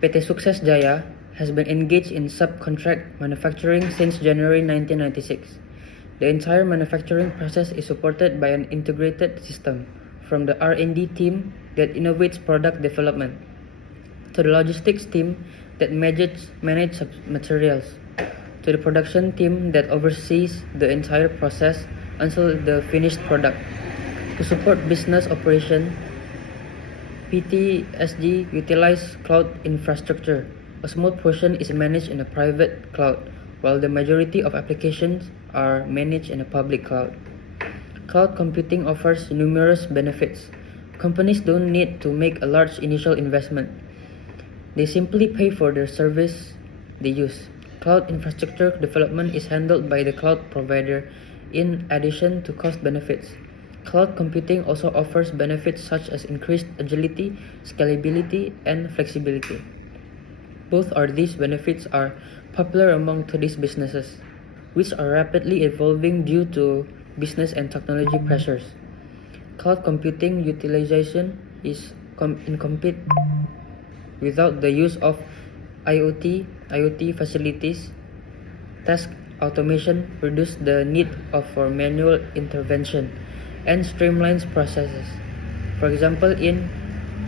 PT Sukses Jaya has been engaged in subcontract manufacturing since January 1996. The entire manufacturing process is supported by an integrated system, from the R&D team that innovates product development to the logistics team that manages materials, to the production team that oversees the entire process until the finished product. To support business operation, PTSG utilizes cloud infrastructure. A small portion is managed in a private cloud, while the majority of applications are managed in a public cloud. Cloud computing offers numerous benefits. Companies don't need to make a large initial investment. They simply pay for the service they use. Cloud infrastructure development is handled by the cloud provider in addition to cost benefits. Cloud computing also offers benefits such as increased agility, scalability, and flexibility. Both of these benefits are popular among today's businesses, which are rapidly evolving due to business and technology pressures. Cloud computing utilization is incomplete without the use of IoT facilities. Task automation reduces the need for manual intervention and streamlines processes. For example, in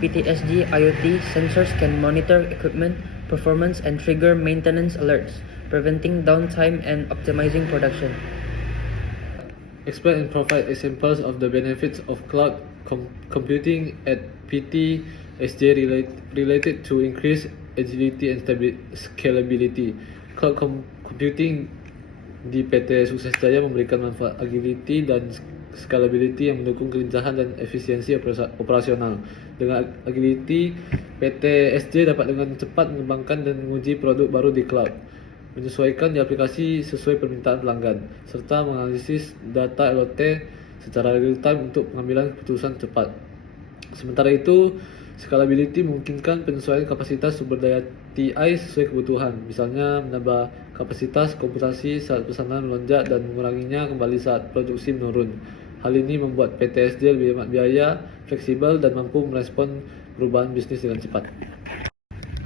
PTSG IoT, sensors can monitor equipment performance and trigger maintenance alerts, preventing downtime and optimizing production. Explain and provide examples of the benefits of cloud computing at PTSJ related to increased agility and scalability. Cloud computing di PT Sukses Jaya memberikan manfaat agility dan scalability yang mendukung kelincahan dan efisiensi operasional. Dengan agility, PT SJ dapat dengan cepat mengembangkan dan menguji produk baru di cloud, menyesuaikan di aplikasi sesuai permintaan pelanggan, serta menganalisis data LOT secara real time untuk pengambilan keputusan cepat. Sementara itu, scalability memungkinkan penyesuaian kapasitas sumber daya TI sesuai kebutuhan, misalnya menambah kapasitas komputasi saat pesanan melonjak dan menguranginya kembali saat produksi menurun. Hal ini membuat PTSJ lebih hemat biaya, fleksibel, dan mampu merespon perubahan bisnis dengan cepat.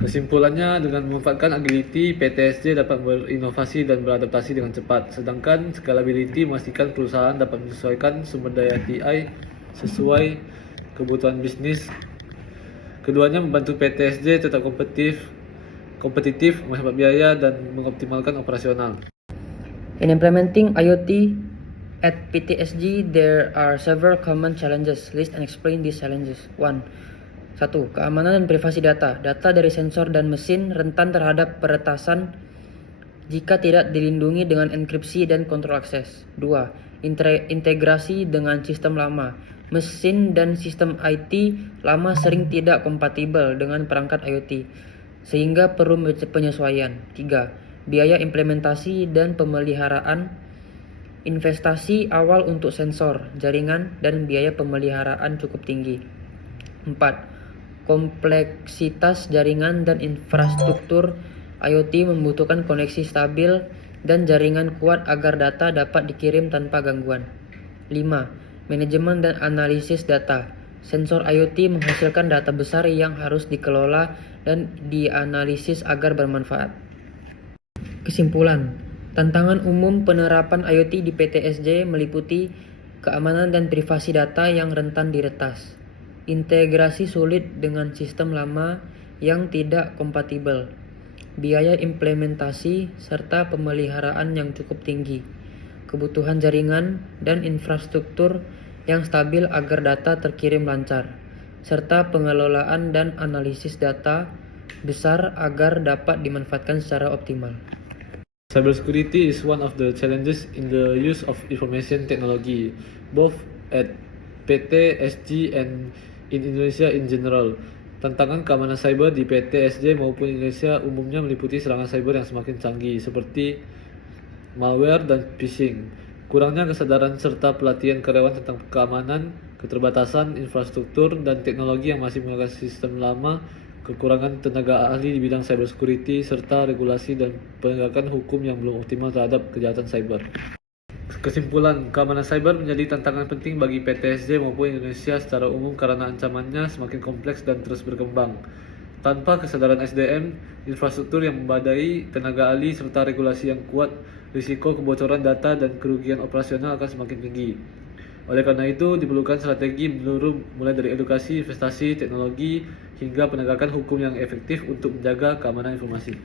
Kesimpulannya, dengan memanfaatkan agility, PTSJ dapat berinovasi dan beradaptasi dengan cepat, sedangkan scalability memastikan perusahaan dapat menyesuaikan sumber daya TI sesuai kebutuhan bisnis. Keduanya membantu PTSJ tetap kompetitif, menghemat biaya, dan mengoptimalkan operasional. In implementing IoT at PTSG, there are several common challenges. List and explain these challenges. 1. Keamanan dan privasi data. Data dari sensor dan mesin rentan terhadap peretasan jika tidak dilindungi dengan enkripsi dan kontrol akses. 2. Integrasi dengan sistem lama. Mesin dan sistem IT lama sering tidak kompatibel dengan perangkat IoT, sehingga perlu penyesuaian. 3. Biaya implementasi dan pemeliharaan. Investasi awal untuk sensor, jaringan, dan biaya pemeliharaan cukup tinggi. 4. Kompleksitas jaringan dan infrastruktur. IoT membutuhkan koneksi stabil dan jaringan kuat agar data dapat dikirim tanpa gangguan. 5. Manajemen dan analisis data. Sensor IoT menghasilkan data besar yang harus dikelola dan dianalisis agar bermanfaat. Kesimpulan, tantangan umum penerapan IoT di PTSJ meliputi keamanan dan privasi data yang rentan diretas, integrasi sulit dengan sistem lama yang tidak kompatibel, biaya implementasi, serta pemeliharaan yang cukup tinggi, kebutuhan jaringan dan infrastruktur yang stabil agar data terkirim lancar, serta pengelolaan dan analisis data besar agar dapat dimanfaatkan secara optimal. Cybersecurity is one of the challenges in the use of information technology, both at PT SG and in Indonesia in general. Tantangan keamanan cyber di PT SJ maupun Indonesia umumnya meliputi serangan cyber yang semakin canggih, seperti malware dan phishing. Kurangnya kesadaran serta pelatihan karyawan tentang keamanan, keterbatasan infrastruktur dan teknologi yang masih menggunakan sistem lama, kekurangan tenaga ahli di bidang cybersecurity, serta regulasi dan penegakan hukum yang belum optimal terhadap kejahatan cyber. Kesimpulan, keamanan cyber menjadi tantangan penting bagi PTSJ maupun Indonesia secara umum karena ancamannya semakin kompleks dan terus berkembang. Tanpa kesadaran SDM, infrastruktur yang memadai, tenaga ahli, serta regulasi yang kuat, risiko kebocoran data dan kerugian operasional akan semakin tinggi. Oleh karena itu, diperlukan strategi menyeluruh mulai dari edukasi, investasi, teknologi, hingga penegakan hukum yang efektif untuk menjaga keamanan informasi.